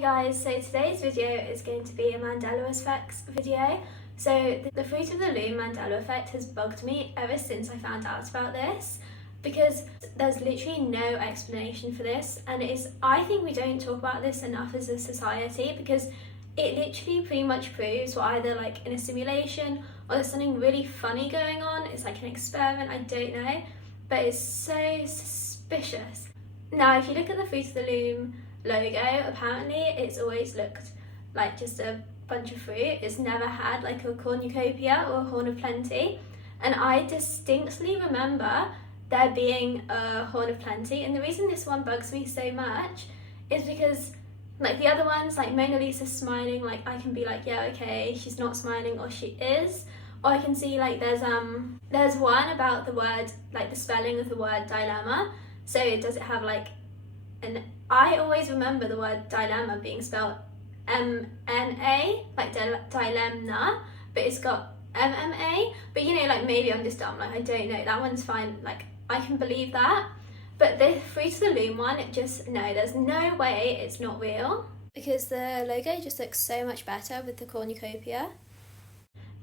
Hey guys, so today's video is going to be a Mandela effects video. So the fruit of the Loom Mandela effect has bugged me ever since I found out about this, because there's literally no explanation for this, and I think we don't talk about this enough as a society, because it literally pretty much proves we're either like in a simulation or there's something really funny going on. It's like an experiment, I don't know, but it's so suspicious. Now if you look at the fruit of the Loom logo, apparently it's always looked like just a bunch of fruit. It's never had like a cornucopia or a horn of plenty, and I distinctly remember there being a horn of plenty. And the reason this one bugs me so much is because like the other ones, like Mona Lisa smiling, like I can be like, yeah, okay, she's not smiling or she is. Or I can see like there's one about the word, like the spelling of the word dilemma. So does it have like an, I always remember the word dilemma being spelled M-N-A, like dilemma, but it's got M-M-A. But you know, like maybe I'm just dumb, like I don't know, that one's fine, like I can believe that. But the Fruit of the Loom one, it just, no, there's no way it's not real, because the logo just looks so much better with the cornucopia.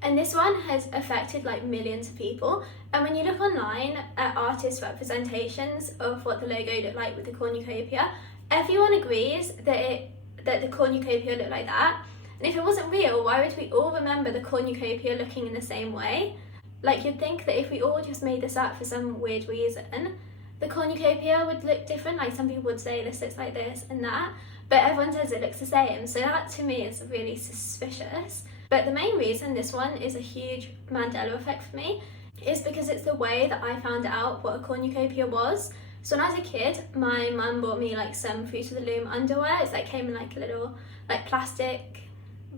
And this one has affected like millions of people, and when you look online at artist representations of what the logo looked like with the cornucopia, everyone agrees that the cornucopia looked like that. And if it wasn't real, why would we all remember the cornucopia looking in the same way? Like, you'd think that if we all just made this up for some weird reason, the cornucopia would look different. Like, some people would say this looks like this and that, but everyone says it looks the same. So that to me is really suspicious. But the main reason this one is a huge Mandela effect for me is because it's the way that I found out what a cornucopia was. So when I was a kid, my mum bought me like some Fruit of the Loom underwear. It's like came in like a little like plastic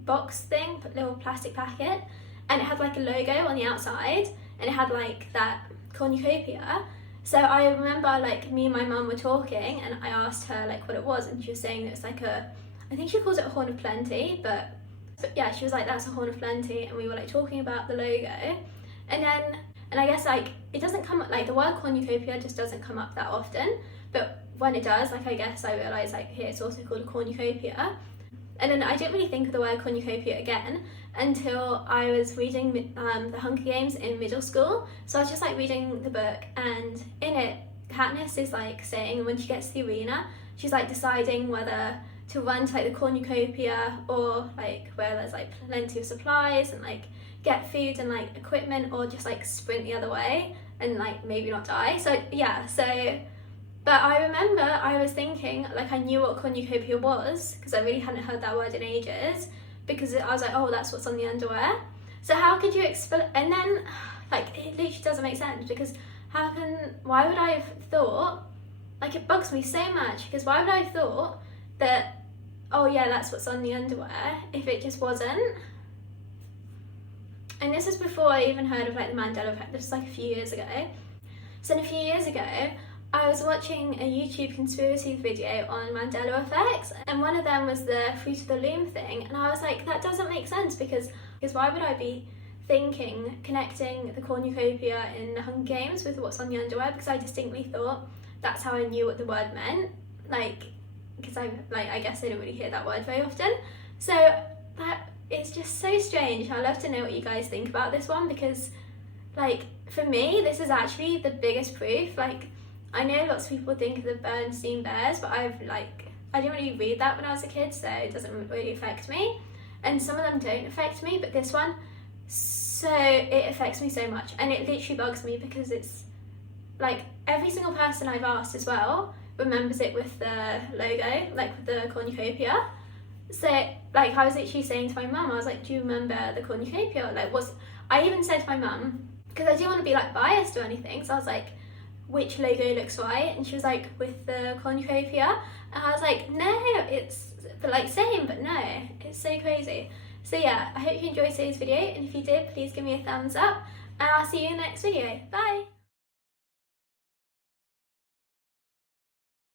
box thing, little plastic packet, and it had like a logo on the outside, and it had like that cornucopia. So I remember like me and my mum were talking, and I asked her like what it was, and she was saying that it's like I think she calls it a horn of plenty, but yeah, she was like, that's a horn of plenty, and we were like talking about the logo, and I guess like it doesn't come up, like the word cornucopia just doesn't come up that often, but when it does, like I guess I realised like here it's also called a cornucopia. And then I didn't really think of the word cornucopia again until I was reading the Hunger Games in middle school. So I was just like reading the book, and in it Katniss is like saying when she gets to the arena, she's like deciding whether to run to like the cornucopia or like where there's like plenty of supplies and like get food and like equipment, or just like sprint the other way and like maybe not die. So yeah, but I remember I was thinking like I knew what cornucopia was because I really hadn't heard that word in ages, because I was like, oh, that's what's on the underwear. So how could you explain? And then like it literally doesn't make sense, because why would I have thought, like it bugs me so much, because why would I have thought that, oh yeah, that's what's on the underwear, if it just wasn't? And this is before I even heard of like the Mandela effect. This was like a few years ago. So a few years ago, I was watching a YouTube conspiracy video on Mandela effects, and one of them was the Fruit of the Loom thing, and I was like, that doesn't make sense, because why would I be connecting the cornucopia in the Hunger Games with what's on the underwear? Because I distinctly thought that's how I knew what the word meant, like, because I guess I don't really hear that word very often. So that it's just so strange. I'd love to know what you guys think about this one, because like for me this is actually the biggest proof. Like I know lots of people think of the Bernstein Bears, but I didn't really read that when I was a kid, so it doesn't really affect me, and some of them don't affect me, but this one, so it affects me so much, and it literally bugs me, because it's like every single person I've asked as well remembers it with the logo, like with the cornucopia. So like I was literally saying to my mum, I was like, do you remember the cornucopia? Like I even said to my mum, because I didn't want to be like biased or anything, so I was like, which logo looks right? And she was like, with the cornucopia. And I was like, no, it's but like same, but no, it's so crazy. So yeah, I hope you enjoyed today's video, and if you did, please give me a thumbs up, and I'll see you in the next video. Bye.